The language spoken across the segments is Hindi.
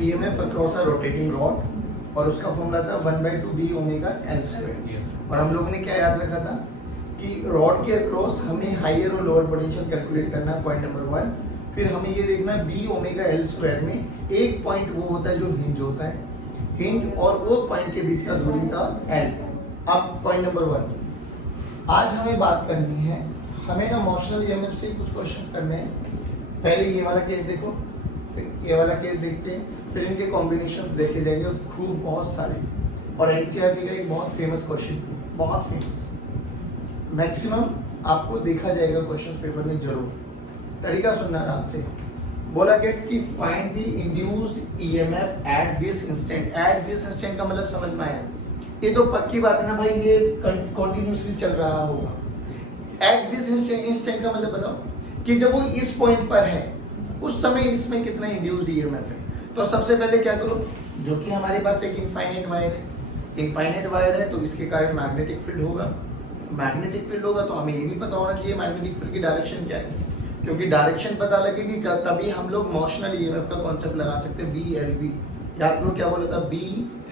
EMF across a rotating rod और उसका फॉर्मूला था 1/2 B ओमेगा L स्क्वायर। और हम लोगों ने क्या याद रखा था कि रॉड के अक्रॉस हमें हायर और लोअर पोटेंशियल कैलकुलेट करना है, पॉइंट नंबर 1। फिर हमें ये देखना है B ओमेगा L स्क्वायर में एक पॉइंट वो होता है जो हिंज होता है, हिंज और वो पॉइंट के बीच का दूरी था L। अब पॉइंट नंबर 1, आज हमें बात करनी है, हमें ना मोशनल EMF से कुछ क्वेश्चंस करने हैं। पहले ये वाला केस देखो, फिर ये वाला केस देखते हैं, फिर इनके कॉम्बिनेशंस देखे जाएंगे खूब बहुत सारे। और NCERT का एक बहुत फेमस क्वेश्चन, बहुत फेमस, मैक्सिमम आपको देखा जाएगा क्वेश्चंस पेपर में जरूर। तरीका सुनना आराम से। बोला गया कि find the induced EMF at this instant. At this instant का मतलब समझ में आया? ये तो पक्की बात है ना भाई, ये कंटिन्यूसली चल रहा होगा। एट दिस इंस्टेंट का मतलब बताओ कि जब वो इस पॉइंट पर है उस समय इसमें कितना इंड्यूस्ड EMF है। तो सबसे पहले क्या करो, जो कि हमारे पास एक इनफाइनाइट वायर है, इनफाइनाइट वायर है तो इसके कारण मैग्नेटिक फील्ड होगा। मैग्नेटिक फील्ड होगा तो हमें ये भी पता होना चाहिए मैग्नेटिक फील्ड की डायरेक्शन क्या है, क्योंकि डायरेक्शन पता लगेगी तभी हम लोग मोशनल EMF का कॉन्सेप्ट लगा सकते हैं। BLV याद करो क्या बोला था, B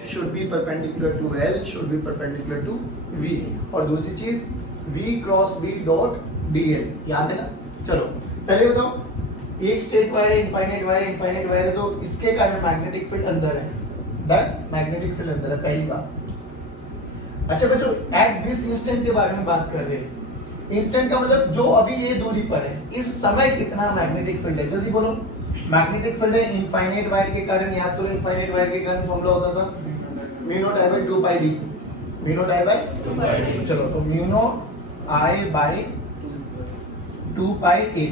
should be perpendicular to L, should be perpendicular to V। और दूसरी चीज V cross B dot DL, याद है ना। चलो पहले बताओ, एक स्टेट वायर है, इनफाइनाइट वायर है, इनफाइनाइट वायर है तो इसके कारण मैग्नेटिक फील्ड अंदर है, दैट मैग्नेटिक फील्ड अंदर है, पहली बात। अच्छा बच्चों, एट दिस इंस्टेंट के बारे में बात कर रहे हैं। इंस्टेंट का मतलब जो अभी ये दूरी पर है, इस समय कितना मैग्नेटिक फील्ड है, जल्दी बोलो। मैग्नेटिक फील्ड है इनफाइनाइट वायर के कारण, याद करो इनफाइनाइट वायर के कारण फॉर्मूला होता था mu not I bye 2 pi D, mu not I bye 2 pi D. चलो तो mu not I bye 2 pi ए।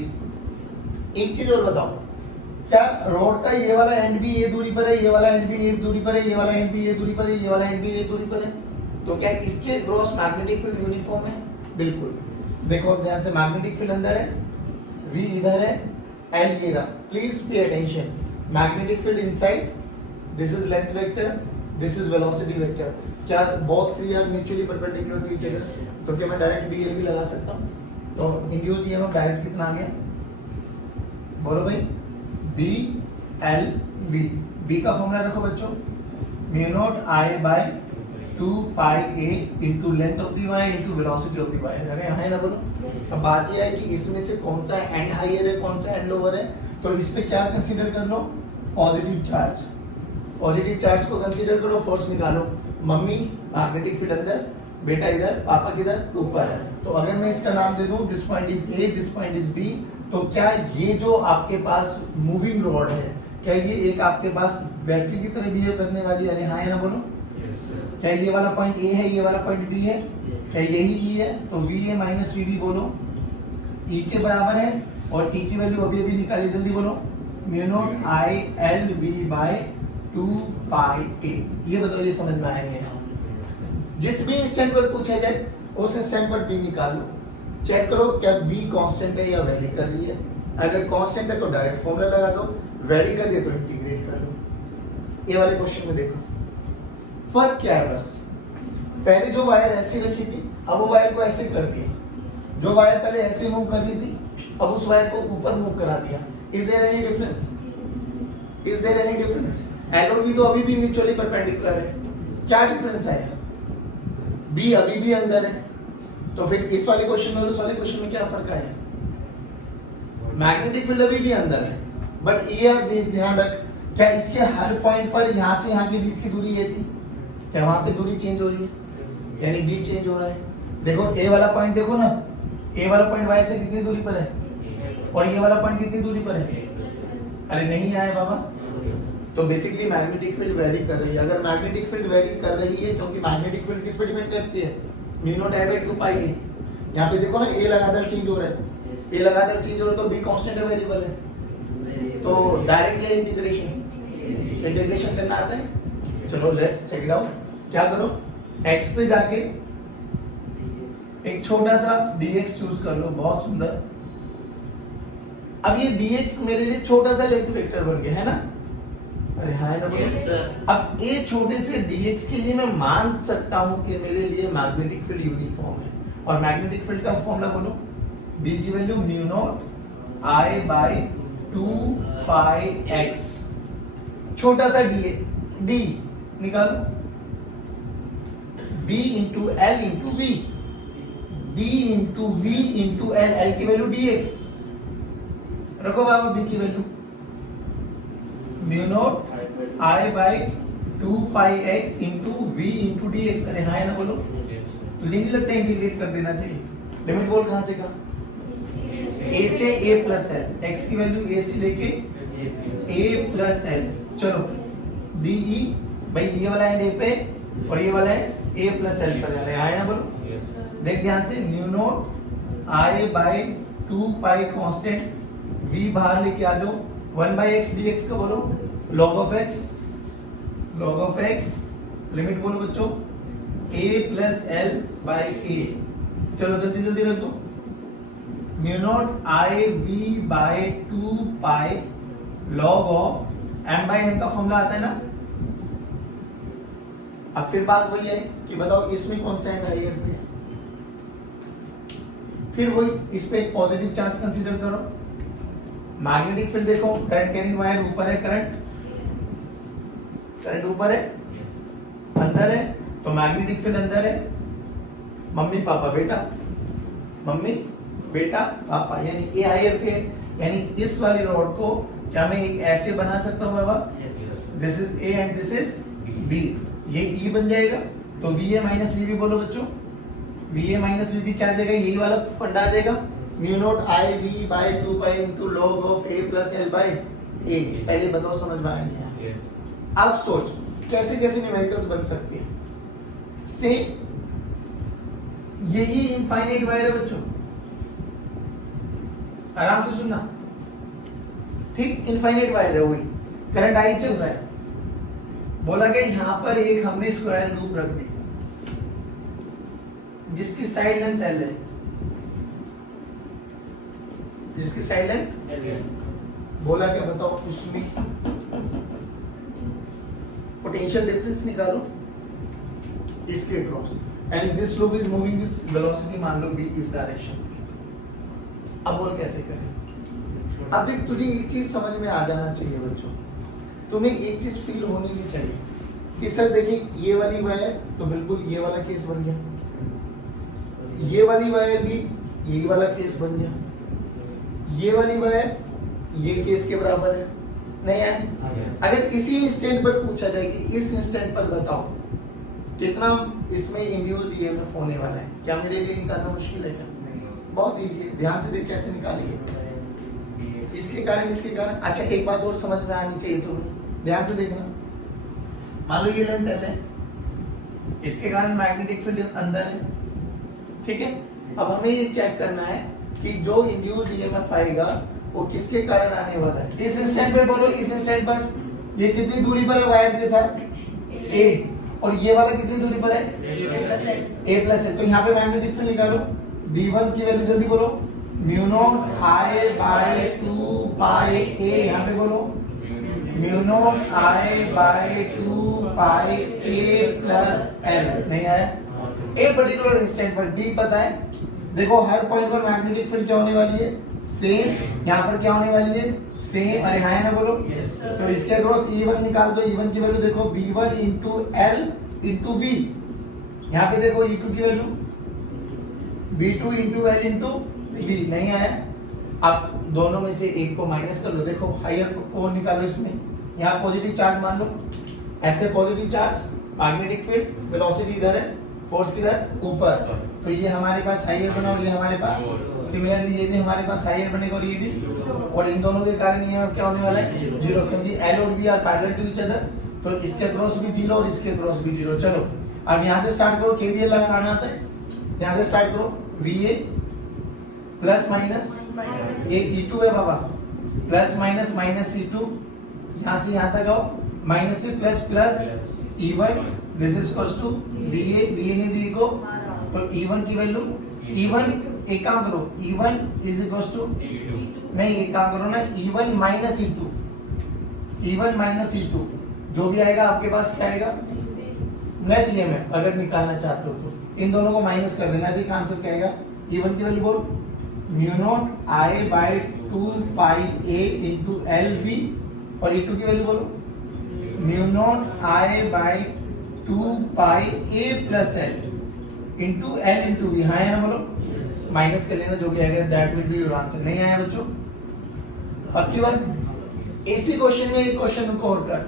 एक चीज और बताओ, क्या रॉड का ये वाला एंड भी ये दूरी पर है, ये वाला एंड भी ये दूरी पर है, ये वाला एंड भी ये दूरी पर है, ये वाला एंड भी ये दूरी पर है, तो क्या इसके क्रॉस मैग्नेटिक फील्ड यूनिफॉर्म है? बिल्कुल। देखो ध्यान से, मैग्नेटिक फील्ड अंदर है, V इधर है, L ये रहा। Please pay attention, magnetic field inside, this is length vector, this is velocity vector. क्या both three are mutually perpendicular to each other? तो क्या मैं डायरेक्ट BL भी लगा सकता हूँ? तो इंड्यूस्ड EMF डायरेक्ट कितना आ गया, बोलो भाई, BLV। B का फॉर्मूला रखो बच्चों, mu naught I by 2 pi A into length of the wire into velocity of the wire. अरे है ना, बोलो। अब बात यह है कि इसमें से कौन सा एंड हायर है, कौन सा एंड लोअर है, तो इस पे क्या कंसीडर कर लो, पॉजिटिव चार्ज। पॉजिटिव चार्ज को कंसीडर करो, फोर्स निकालो। मम्मी मैग्नेटिक फील्ड अंदर, बेटा इधर, पापा किधर, ऊपर है। तो अगर मैं इसका नाम दे दूं, this point is A, this point is B, तो क्या ये जो आपके पास मूविंग रॉड है, क्या ये एक आपके पास बैटरी की तरह बिहेव करने वाली? अरे हाँ है ना, बोलो। क्या ये वाला पॉइंट A है, ये वाला पॉइंट B है? क्या यही E है? तो VA माइनस VB बोलो, E के बराबर है। और E की वैल्यू अभी अभी निकाली, जल्दी बोलो, mu naught ILV by 2 pi A। ये बताओ, ये समझ में आएंगे? जिस भी इंस्टेंट पर पूछा जाए उस इंस्टेंट पर B निकाल लो, चेक करो क्या B कांस्टेंट है या वैरी कर रही है। अगर कांस्टेंट है तो डायरेक्ट फॉर्मूला लगा दो, वैरी कर रही है तो इंटीग्रेट कर लो। ये वाले क्वेश्चन में देखो फर्क क्या है, बस पहले जो वायर ऐसी रखी थी अब वो वायर को ऐसे कर दिया, जो वायर पहले ऐसे मूव कर रही थी अब उस वायर को ऊपर मूव करा दिया। Is there any difference? Is there any difference? L और V तो अभी भी म्यूचुअली परपेंडिकुलर है, क्या डिफरेंस आया? B अभी भी अंदर है, तो फिर इस वाले क्वेश्चन में और उस वाले क्वेश्चन में क्या फर्क आया? मैग्नेटिक फील्ड अभी भी अंदर है, बट ये ध्यान रख, क्या इसके हर पॉइंट पर यहाँ से यहाँ के बीच की दूरी ये थी? क्या वहां पे दूरी चेंज हो रही है, यानी B चेंज हो रहा है। देखो A वाला पॉइंट देखो ना, A वाला पॉइंट वायर से कितनी दूरी पर है, और ये वाला पॉइंट कितनी दूरी पर है? अरे नहीं आए बाबा। तो बेसिकली मैग्नेटिक फील्ड वेरी कर रही है। अगर मैग्नेटिक फील्ड वेरी कर रही है, क्योंकि मैग्नेटिक फील्ड किस पर डिपेंड करती है, mu naught I by 2 pi A। यहाँ पे देखो ना, A लगातार चेंज हो रहा है, A लगातार चेंज हो रहा है तो B कांस्टेंट है, वेरिएबल है, तो डायरेक्ट या इंटीग्रेशन? इंटीग्रेशन करना आता है? चलो लेट्स चेक इट आउट। क्या करो, x पे जाके एक छोटा सा dx चूज कर लो, बहुत सुंदर। अब ये dx मेरे लिए छोटा सा लेंथ वेक्टर बन गया है ना, अरे हाँ ना बोलो। अब ए छोटे से dx के लिए मैं मान सकता हूं कि मेरे लिए मैग्नेटिक फील्ड यूनिफॉर्म है, और मैग्नेटिक फील्ड का फॉर्मूला बोलो, B की value mu naught I by 2 pi x। छोटा सा डी है, डी निकालो, b into L into V, b into V into L, L की वैल्यू dx, रखो बाबा b की value mu not I by 2 pi x into V into dx। अरे हाँ है ना, बोलो तुझे नहीं लगता इंटीग्रेट कर देना चाहिए? लिमिट बोल कहां से कहां? a से a प्लस एल, x की वैल्यू a से लेके a प्लस एल। चलो डी ई भाई, ये वाला है a पे और ये वाला है a प्लस एल पर, है ना, बोलो देख ध्यान से, mu naught I by 2 pi constant, v बाहर लेके आ जाओ, 1 बाई एक्स डी एक्स का बोलो log of x, log of x, limit बोलो बच्चों a plus L by a। चलो जल्दी जल्दी रख दो, mu not I V by 2 pi log of m by n का फॉर्मूला आता है ना। अब फिर बात वही है कि बताओ इसमें कौन सा एंड हायर पे है, फिर वही इस पे एक पॉजिटिव चार्ज कंसीडर करो, मैग्नेटिक फील्ड देखो, करंट कैरिंग वायर ऊपर है, करंट ऊपर है, अंदर है, तो मैग्नेटिक फील्ड अंदर है, मम्मी पापा बेटा, मम्मी बेटा पापा, यानी ए हायर पे है, यानी इस वाली रॉड को क्या मैं एक ऐसे बना सकता हूं बाबा, this is A and this is B, ये ई बन जाएगा, तो V A minus V B बोलो बच्चों, V A minus V B क्या आ जाएगा, यही वाला फंडा आ जाएगा, mu not I V by 2 pi into log of a plus L by a। पहले बताओ समझ में आया नहीं आया? अब सोच कैसे कैसे न्यूमेरिकल्स बन सकते हैं। से यही इनफाइनाइट वायर है बच्चों, आराम से सुनना, ठीक, इनफाइनाइट वायर है, वही करंट आई चल रहा है, बोला कि यहां पर एक हमने स्क्वायर लूप रख दी जिसकी साइड लेंथ एल है, जिसकी साइड लेंथ, बोला क्या बताओ, उसमें पोटेंशियल डिफरेंस निकालो इसके cross, and this loop is moving this velocity मान लो v इस डायरेक्शन। अब बोल कैसे करें? अब देख तुझे एक चीज समझ में आ जाना चाहिए बच्चों, तुम्हें एक चीज फील होनी भी चाहिए कि सर देखिए ये वाली वायर तो बिल्कुल ये वाला केस बन गया, ये वाली वायर भी यही वाला केस बन गया, ये वाली वायर ये केस के बराबर है, नहीं है? अगर इसी इंस्टेंट पर पूछा जाए कि इस इंस्टेंट पर बताओ कितना इसमें इंड्यूस्ड ईएमएफ होने वाला है, क्या मेरे लिए निकालना मुश्किल है क्या? बहुत इजी है, ध्यान से देख कैसे निकालेंगे, इसके कारण। अच्छा एक बात और समझ में आनी चाहिए तुम्हें, ध्यान से देखना, मान लो ये लेंथ एल है, इसके कारण मैग्नेटिक फील्ड अंदर है, ठीक है। अब हमें ये चेक करना है कि जो इंड्यूस्ड ईएमएफ आएगा वो किसके कारण आने वाला है, इस इंस्टेंट पर बोलो, इस इंस्टेंट पर ये कितनी दूरी पर है वायर के साथ, ए, और ये वाला कितनी दूरी पर है, ए प्लस है, तो यहाँ पे मैग्नेटिक फील्ड निकालो, V1 की वैल्यू जल्दी बोलो, mu not I by 2 pi ए, यहाँ पे बोलो mu not I by 2 pi A plus L, नहीं आया? एक पर्टिकुलर इंस्टेंट पर डी पता है, देखो हर पॉइंट पर मैग्नेटिक फील्ड क्या होने वाली है, सेम, यहाँ पर क्या होने वाली है, सेम, अरे हाँ है ना बोलो, तो इसके अक्रॉस E1 निकाल दो, E1 की वैल्यू देखो V1 into L into we, यहाँ पे देखो E2 की value V2 into L into V, नहीं आया? अब दोनों में से एक को माइनस कर लो, देखो हायर को निकालो, इसमें यहाँ पॉजिटिव चार्ज मान लो, ऐसे positive charge, magnetic field, velocity इधर है, फोर्स किधर ऊपर, तो ये हमारे पास हायर बना और ये हमारे पास, सिमिलरली ये भी हमारे पास हायर बनेगा और ये भी, और इन दोनों के कारण ये क्या होने वाला है, जीरो, क्योंकि एल और B are parallel to each other, तो इसके क्रॉस भी जीरो और इसके क्रॉस भी जीरो। चलो अब यहाँ से स्टार्ट करो, केवीएल लगाना आता है, यहाँ से स्टार्ट करो, VA प्लस माइनस, ये E2 है बाबा, प्लस माइनस माइनस E2, यहाँ से यहाँ तक आओ, माइनस से plus plus E1, this is equals to VA, VA ने भी को, तो E1 की वैल्यू, E1 एक काम करो, E1 इज इक्वल्स टू, नहीं एक काम करो ना, E1 minus E2, E1 minus E2, जो भी आएगा आपके पास क्या आएगा, नेट ईएमएफ, अगर निकालना चाहते हो तो इन दोनों को माइनस कर देना, देखिए आंसर क्या आएगा, E1 की वैल्यू बोल, mu not I by 2 pi A into L B, और E2 की वैल्यू बोलो, mu not I by 2 pi A plus L into L into V. हाँ है ना, बोलो माइनस कर लेना जो भी आएगा, that will be your answer. नहीं आया बच्चों, पक्की बात। इसी क्वेश्चन में एक क्वेश्चन को और कर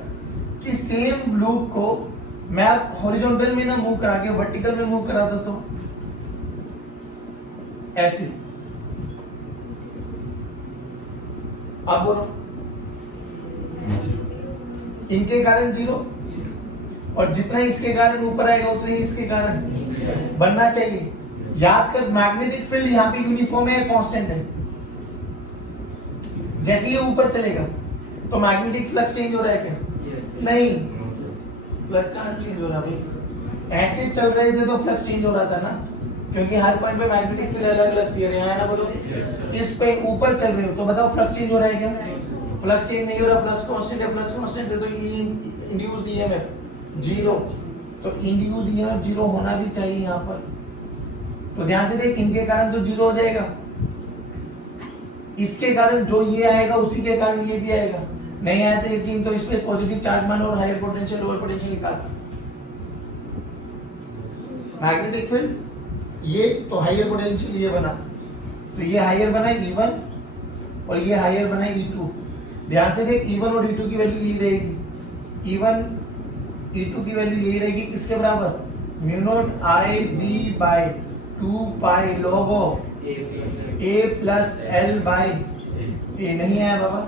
कि सेम लूप को मैं हॉरिजॉन्टल में ना मूव करा के वर्टिकल में मूव करा देता हूं ऐसे। अब बोलो, इनके कारण 0 और जितना इसके कारण ऊपर आएगा उतना ही इसके कारण बनना चाहिए। याद कर, मैग्नेटिक फील्ड यहाँ पे यूनिफॉर्म है, कांस्टेंट है। जैसे ये ऊपर चलेगा तो मैग्नेटिक फ्लक्स चेंज हो रहा है क्या? नहीं, फ्लक्स कहाँ चेंज हो रहा है भाई? ऐसे चल रहे थे तो फ्लक्स चेंज हो रहा था ना, क्योंकि हर पॉइंट पे मैग्नेटिक फील्ड अलग अलग थी। है ना, बोलो इस पे ऊपर चल रहे हो तो बताओ फ्लक्स चेंज हो रहा है क्या? फ्लक्स चेंज नहीं हो रहा, फ्लक्स कांस्टेंट है। फ्लक्स कांस्टेंट है तो इंड्यूस्ड ईएमएफ 0, तो इंड्यूस्ड ईएमएफ 0 होना भी चाहिए यहाँ पर। तो ध्यान से देख, इनके कारण तो 0 हो जाएगा, इसके कारण जो ये आएगा उसी के कारण ये भी आएगा। नहीं आया तो यकीन, तो इस पे पॉजिटिव चार्ज मान और हायर पोटेंशियल लोअर पोटेंशियल निकाल। मैग्नेटिक फील्ड ये तो हायर पोटेंशियल ये बना, तो ये हायर बना E1 और ये हायर बना E2। ध्यान से देख, E1 और E2 की वैल्यू यही रहेगी। E1 E2 की वैल्यू यही रहेगी, किसके बराबर? Mu not I B by 2 pi log of A plus L by A. नहीं आया बाबा,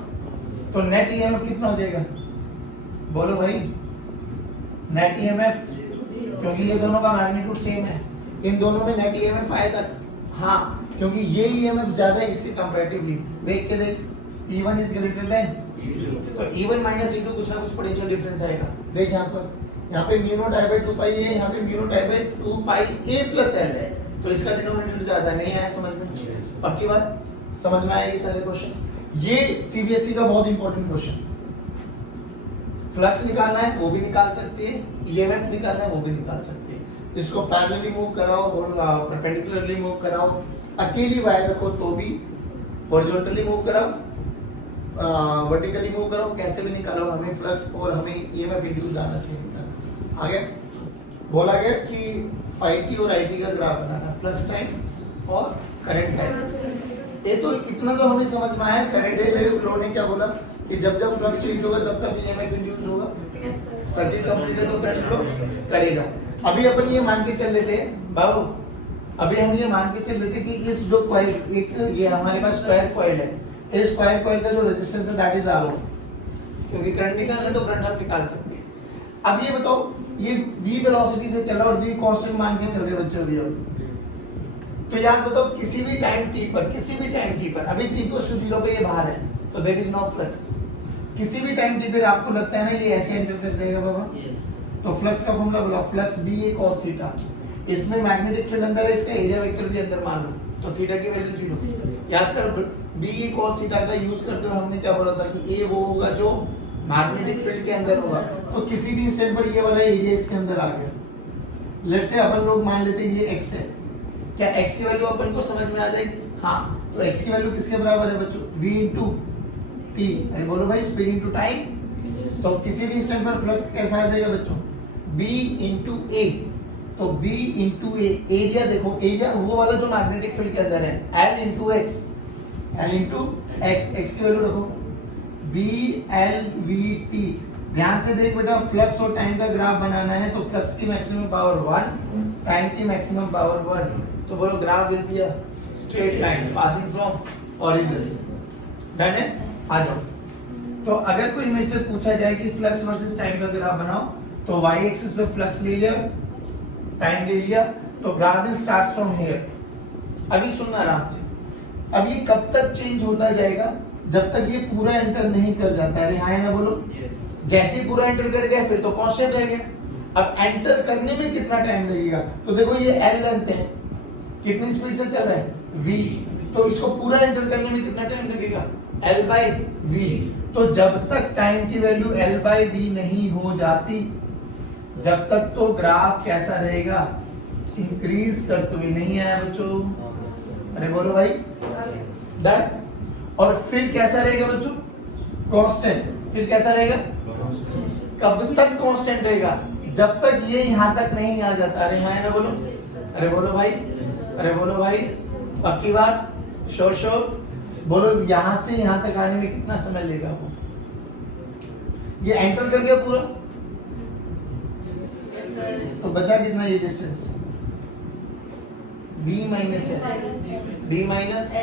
तो नेट ईएमएफ कितना हो जाएगा? बोलो भाई, नेट ईएमएफ, क्योंकि ये दोनों का मैग्नीट्यूड सेम है, इन दोनों में नेट ईएमएफ आया था। हाँ, क्योंकि ये ईएमएफ ज्यादा है इसके कंपैरेटिवली। देख के देख, E1 इज ग्रेटर देन, तो E1 माइनस E2 कुछ ना कुछ पोटेंशियल डिफरेंस आएगा। देख यहाँ पे म्यू नॉट आई बाई 2 पाई है, यहाँ पे mu naught I by 2 pi A plus L है, तो इसका डिनोमिनेटर ज्यादा नहीं आया। समझ में? पक्की बात, समझ में आया ये सारे क्वेश्चन? ये सीबीएसई का बहुत इंपॉर्टेंट क्वेश्चन। फ्लक्स निकालना है वो भी निकाल सकते हैं, ईएमएफ निकालना है वो भी निकाल सकते हैं। इसको पैरेलली मूव कराओ और परपेंडिकुलरली मूव कराओ, अकेली वायर रखो तो भी, हॉरिजॉन्टली मूव कराओ, वर्टिकली मूव करो, कैसे भी निकालो, हमें फ्लक्स और हमें ईएमएफ इंड्यूस आना चाहिए निकालना। आगे बोला गया कि फाई और आई का ग्राफ बनाना, फ्लक्स टाइम और करंट टाइम। ये तो इतना तो हमें समझ में आया। फैराडे लॉ ने क्या बोला कि जब जब फ्लक्स चेंज होगा तब तक ईएमएफ इंड्यूस होगा। सर्किट कंप्लीट है तो करंट फ्लो करेगा। अभी अपन ये मान के चल लेते हैं बाबू, अभी हम ये मान के चल लेते हैं कि इस जो कॉइल, एक ये हमारे पास स्क्वायर कॉइल है, इस स्क्वायर कॉइल का जो रेजिस्टेंस है दैट इज R, क्योंकि करंट निकालना है तो करंट हम निकाल सकते हैं। अब ये बताओ, ये v वेलोसिटी से चल रहा है और v कांस्टेंट मान के चल रहे हैं बच्चों। अभी तो याद बताओ, किसी भी टाइम t पर, किसी भी टाइम t पर, अभी t को 0 पे ये बाहर है तो देयर इज नो फ्लक्स। किसी भी टाइम t पर आपको लगता है ना ये ऐसे एंटर कर जाएगा बाबा, तो फ्लक्स का फॉर्मूला बोला, flux b a cos theta. इसमें मैग्नेटिक फील्ड अंदर है, इसका एरिया वेक्टर भी अंदर मान लो, तो थीटा की वैल्यू 0। याद कर, b a cos थीटा का यूज करते हुए हमने क्या बोला था कि a वो होगा जो मैग्नेटिक फील्ड के अंदर होगा, तो किसी भी इंस्टेंट पर ये वाला एरिया इसके अंदर आ गया। लेट्स से अपन लोग मान लेते हैं ये x है, क्या x की वैल्यू अपन को समझ में आ जाएगी? हाँ, तो x की वैल्यू किसके बराबर है बच्चों? v into t। अरे बोलो भाई, स्पीड इंटू टाइम। तो किसी भी इंस्टेंट पर फ्लक्स कैसा आ जाएगा बच्चों? b इंटू a, तो b इंटू a। एरिया देखो, एरिया वो वाला जो मैग्नेटिक फील्ड के अंदर है, l into x, l into x, x की वैल्यू रखो b l v t। ध्यान से देख बेटा, फ्लक्स और टाइम का ग्राफ बनाना है तो फ्लक्स की मैक्सिमम पावर 1, टाइम की मैक्सिमम पावर 1, तो बोलो graph will be a straight line passing from origin. Done है? आ जाओ। तो अगर कोई मेरे से पूछा जाए कि फ्लक्स वर्सेस टाइम का ग्राफ बनाओ, तो y एक्सिस पे फ्लक्स ले लिया, टाइम ले लिया, तो graph will start from here. अभी सुनना आराम से, अब ये कब तक चेंज होता जाएगा? जब तक ये पूरा एंटर नहीं कर जाता है। अरे हाँ है ना, बोलो। जैसे पूरा एंटर कर गया फिर तो कांस्टेंट रह गया। अब एंटर करने में कितना टाइम लगेगा? तो देखो ये l लेंथ है, कितनी स्पीड से चल रहा है? v, तो इसको पूरा एंटर करने में कितना टाइम लगेगा? l by v। तो जब तक टाइम की वैल्यू l बाई v नहीं हो जाती, जब तक तो ग्राफ कैसा रहेगा? इंक्रीज करते हुए। नहीं आया बच्चों? अरे बोलो भाई, डन। और फिर कैसा रहेगा बच्चों? कांस्टेंट। फिर कैसा रहेगा? कब तक कांस्टेंट रहेगा? जब तक ये यहां तक नहीं आ जाता। अरे हाँ ना बोलो, अरे बोलो भाई, अरे बोलो भाई, पक्की बात, शोर शोर बोलो। यहां से यहां तक आने में कितना समय लेगा वो? ये एंटर कर गया पूरा, तो बचा कितना ये distance? b minus b minus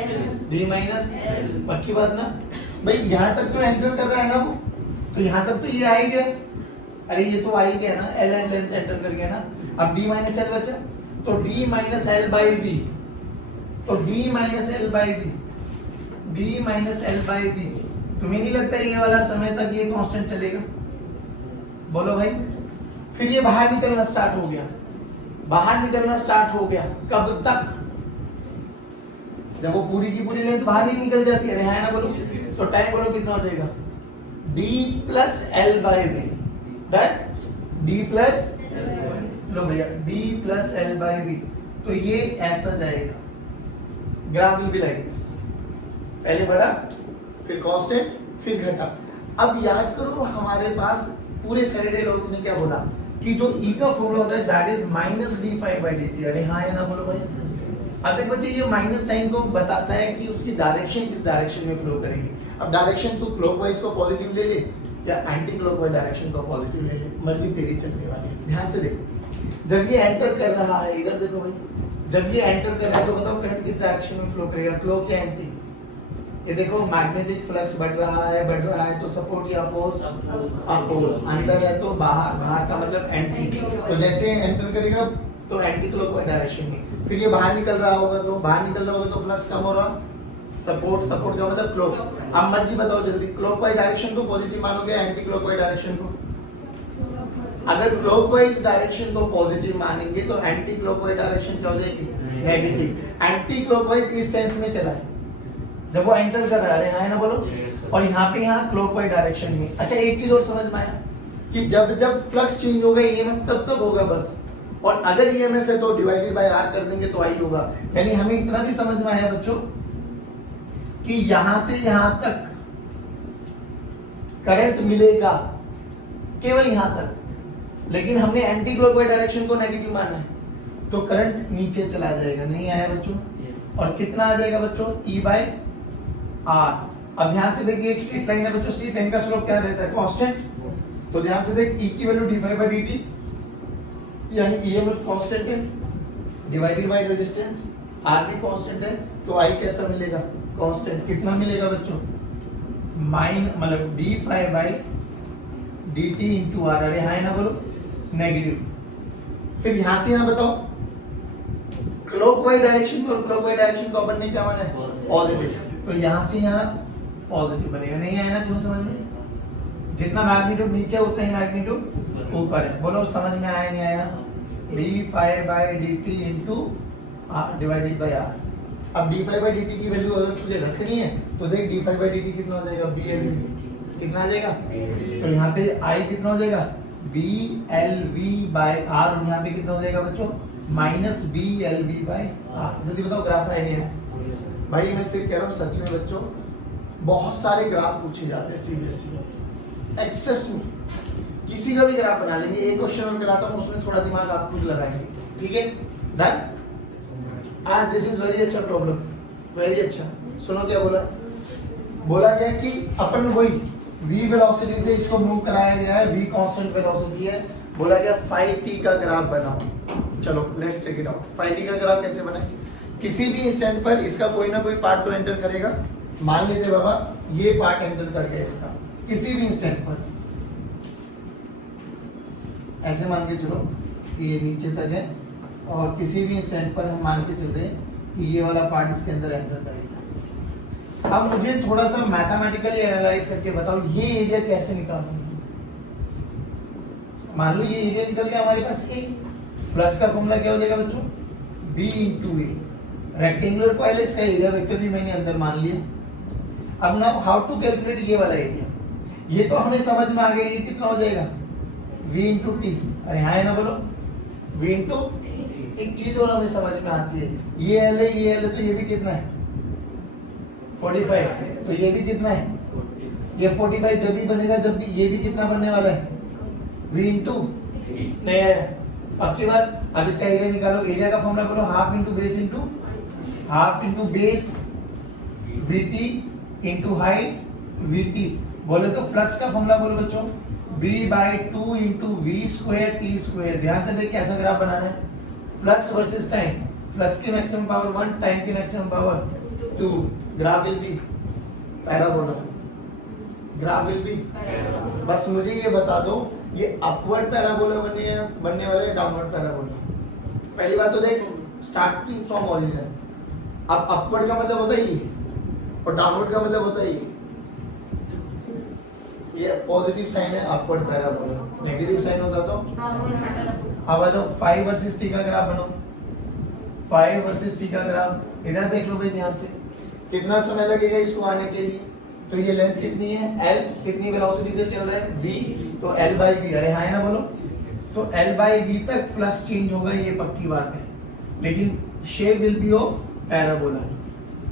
b minus, पक्की बात ना भाई? यहां तक तो एंटर कर रहा है ना वो, तो यहां तक तो ये आ ही गया। अरे ये तो आ ही गया ना, एल लेंथ एंटर कर गया ना। अब d माइनस एल बचा, तो d minus L by B, तो d minus L by B, d minus L by B. तुम्हें नहीं लगता ये वाला समय तक ये कांस्टेंट चलेगा? बोलो भाई। फिर ये बाहर निकलना स्टार्ट हो गया, बाहर निकलना स्टार्ट हो गया। कब तक? जब वो पूरी की पूरी लेंथ बाहर नहीं निकल जाती है, है ना बोलो। तो टाइम बोलो कितना हो जाएगा? d plus L by B, that d plus, लो भैया, d plus L by B. तो ये ऐसा जाएगा, graph will be like this. पहले बढ़ा, फिर कांस्टेंट, फिर घटा। अब याद करो हमारे पास पूरे फैराडे लॉ ने क्या बोला कि जो E का फॉर्मूला होता है that is minus d phi by d t. अरे हाँ है ना बोलो भाई। अब देख बच्चे, ये माइनस साइन को बताता है कि उसकी डायरेक्शन किस डायरेक्शन में फ्लो करेगी। अब डायरेक्शन तू क्लॉकवाइज को पॉजिटिव ले ले या एंटी क्लॉकवाइज डायरेक्शन को पॉजिटिव ले ले, मर्जी तेरी चलने वाली है। ध्यान से देखो, जब ये एंटर कर रहा है, इधर देखो भाई, जब ये एंटर कर रहा है तो बताओ करंट किस डायरेक्शन में फ्लो करेगा, क्लॉक या एंटी? ये देखो मैग्नेटिक फ्लक्स बढ़ रहा है तो सपोर्ट या अपोज? अपोज। अंदर है तो बाहर, बाहर का मतलब एंटी। तो जैसे एंटर करेगा तो एंटी क्लॉकवाइज डायरेक्शन में। फिर ये बाहर निकल रहा होगा, तो बाहर निकल रहा होगा तो फ्लक्स कम हो रहा, सपोर्ट, सपोर्ट का मतलब क्लॉक। अब मर्जी बताओ जल्दी, क्लॉकवाइज डायरेक्शन को पॉजिटिव मानोगे या एंटी क्लॉकवाइज डायरेक्शन को? अगर क्लॉकवाइज डायरेक्शन को पॉजिटिव मानेंगे तो एंटी क्लॉकवाइज डायरेक्शन क्या हो जाएगी? नेगेटिव। एंटी क्लॉकवाइज इस सेंस में चला है जब वो एंटर कर रहा है, है ना बोलो। और यहाँ पे यहाँ क्लॉकवाइज डायरेक्शन में। अच्छा एक चीज और समझ में आया कि जब जब फ्लक्स चेंज होगा ईएमएफ तब तक होगा बस, और अगर ईएमएफ है तो डिवाइडेड बाय आर कर देंगे तो आई होगा। यानी हमें इतना भी समझ में आया बच्चों कि यहां से यहां तक करंट मिलेगा केवल यहां तक, लेकिन हमने एंटी क्लॉकवाइज डायरेक्शन को नेगेटिव माना है तो करंट नीचे चला जाएगा। नहीं आया बच्चों? और कितना आ जाएगा बच्चों? E by R. अब ध्यान से देखिए, एक स्ट्रेट लाइन है बच्चों, स्ट्रेट लाइन का स्लोप क्या रहता है? कांस्टेंट। तो ध्यान से देख, E की value d phi by dt, यानी EMF कांस्टेंट है, डिवाइडेड बाय रेजिस्टेंस R भी कांस्टेंट है, तो I कैसा मिलेगा? कांस्टेंट। कितना मिलेगा बच्चों? मतलब d phi by dt into R। अरे हाँ ना बोलो, नेगेटिव। फिर यहां से यहां बताओ, क्लॉकवाइज डायरेक्शन और क्लॉकवाइज डायरेक्शन को अपन ने क्या माना है? पॉजिटिव। तो यहाँ से यहाँ पॉजिटिव बनेगा। नहीं आया ना तुम्हें समझ में? जितना मैग्नीट्यूड नीचे उतना ही मैग्नीट्यूड ऊपर है। बोलो समझ में आया नहीं आया? d phi by dt into divided by r। अब d फाई बाय dt की वैल्यू अगर तुझे रखनी है तो देख d फाई बाय dt कितना हो जाएगा? blv। कितना आ जाएगा? तो यहाँ पे i कितना हो जाएगा? blv by r। और यहाँ पे कितना हो जाएगा बच्चों? Minus blv by r। जल्दी बताओ ग्राफ है नहीं है? भाई मैं फिर कह रहा हूँ सच में बच्चों, बहुत सारे ग्राफ पूछे जाते हैं सीबीएसई एक्सेस में। किसी का भी ग्राफ बना लेंगे। एक क्वेश्चन और कराता हूँ, उसमें थोड़ा दिमाग आप खुद लगाएंगे। ठीक है, डन। आज दिस इज वेरी अच्छा प्रॉब्लम, वेरी अच्छा। सुनो क्या बोला? बोला गया कि अपन वही v वेलोसिटी से इसको मूव कराया गया है, v कांस्टेंट वेलोसिटी है। बोला गया फाई t का ग्राफ बनाओ। चलो let's check it out. Phi t का ग्राफ कैसे बनाए? किसी भी इंस्टेंट पर इसका कोई ना कोई पार्ट तो एंटर करेगा। मान लेते बाबा ये पार्ट एंटर कर गया इसका, किसी भी इंस्टेंट पर ऐसे मान के चलो कि ये नीचे तक है, और किसी भी इंस्टेंट पर हम मान के चल रहे हैं कि ये वाला पार्ट इसके अंदर एंटर करेगा। अब मुझे थोड़ा सा मैथमेटिकली एनालाइज करके बताओ ये एरिया कैसे निकालूंगा। मान लो ये एरिया निकल गया हमारे पास ए। फ्लक्स का फॉर्मूला क्या हो जाएगा बच्चों? b इंटू ए। रेक्टेंगुलर कॉइल है, इसका एरिया वेक्टर भी मैंने अंदर मान लिया। अब नाउ हाउ टू कैलकुलेट ये वाला एरिया? ये तो हमें समझ में आ गया, ये कितना हो जाएगा? v into T. अरे हाँ है ना बोलो, v इंटू। एक चीज और हमें समझ में आती है, ये एल है, ये एल है, तो ये भी कितना है? 45। तो ये भी कितना है? ये 45 जब भी बनेगा, जब भी ये भी कितना बनने वाला है? v इंटू नहीं आया। अब की बात, अब इसका एरिया निकालो, एरिया का फॉर्मूला बोलो half into base vt into height vt। बोले तो फ्लक्स का फॉर्मूला बोलो बच्चों v/2 into V square T square. ध्यान से देख कैसा ग्राफ बनाना है, फ्लक्स वर्सेस टाइम, फ्लक्स की मैक्सिमम पावर 1, टाइम की maximum power 2। Graph will be parabola, graph will be. बस मुझे ये बता दो ये अपवर्ड पैराबोला बनने वाला है डाउनवर्ड पैराबोला। पहली बात तो देख स्टार्टिंग फ्रॉम ओरिजिन, अब अपवर्ड का मतलब होता है ये और डाउनवर्ड का मतलब होता है ये पॉजिटिव साइन है अपवर्ड पैराबोला, नेगेटिव साइन होता तो अब आ जाओ 5 वर्सेस t का ग्राफ बनो, 5 वर्सेस t का ग्राफ। इधर देख लो भाई ध्यान से, कितना समय लगेगा इसको आने के लिए, तो ये लेंथ कितनी है l, कितनी वेलोसिटी से चल रहा है v, तो l by v। अरे हाँ है ना बोलो, तो l by v तक फ्लक्स चेंज होगा, ये पक्की बात है, लेकिन shape will be of parabola.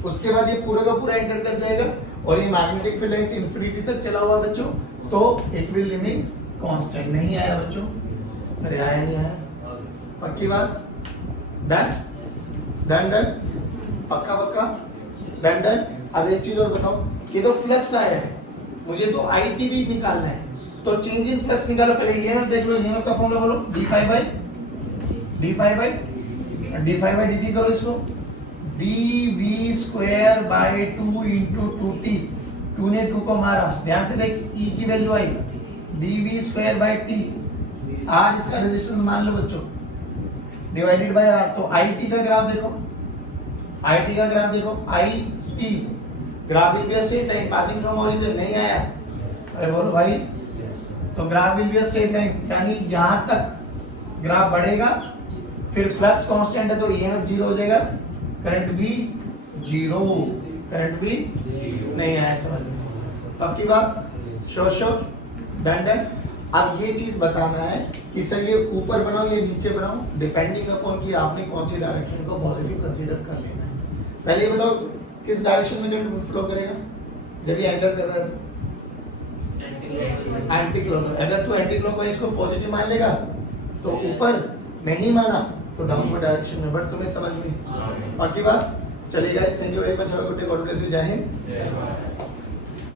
उसके बाद ये पूरा का पूरा एंटर कर जाएगा और ये मैग्नेटिक फील्ड लाइन से इंफिनिटी तक चला हुआ बच्चों, तो इट विल रिमेन कांस्टेंट। नहीं आया बच्चों, अरे आया नहीं आया, पक्की बात, डन डन डन, पक्का पक्का, डन डन। अब एक चीज और बताओ, ये तो फ्लक्स आया है, मुझे तो IT भी निकालना है, तो चेंज इन फ्लक्स निकालो। पहले ये देख लो, ये का फॉर्मूला बोलो d5 dt करो इसको, bv square by 2 into 2t, 2 ने 2 को मारा, ध्यान से देख e की value I bv square by t, r इसका रेजिस्टेंस मान लो बच्चों, डिवाइडेड बाय r। तो IT का ग्राफ देखो, IT का ग्राफ देखो, IT graph will be a straight line passing from origin. नहीं आया, अरे बोलो भाई, तो graph will be a straight line, यानी यहां तक ग्राफ बढ़ेगा, फिर फ्लक्स कांस्टेंट है तो EMF 0 हो जाएगा, करंट भी 0, करंट भी नहीं आया, समझ में? पक्की बात, श्योर, डन डन। अब ये चीज बताना है कि सर ये ऊपर बनाओ ये नीचे बनाओ, डिपेंडिंग अपॉन कि आपने कौन सी डायरेक्शन को पॉजिटिव कंसीडर कर लेना है। पहले ये बताओ किस डायरेक्शन में करंट फ्लो करेगा जब ये एंटर कर रहा है, एंटी क्लॉकवाइज। अगर तू एंटी क्लॉकवाइज को पॉजिटिव मान लेगा तो ऊपर, नहीं माना तो डाउनवर्ड डायरेक्शन में। बट तुम्हें समझ में बाकी बात चलेगा। Thank you very much, have a good day, God bless you, जय हिंद।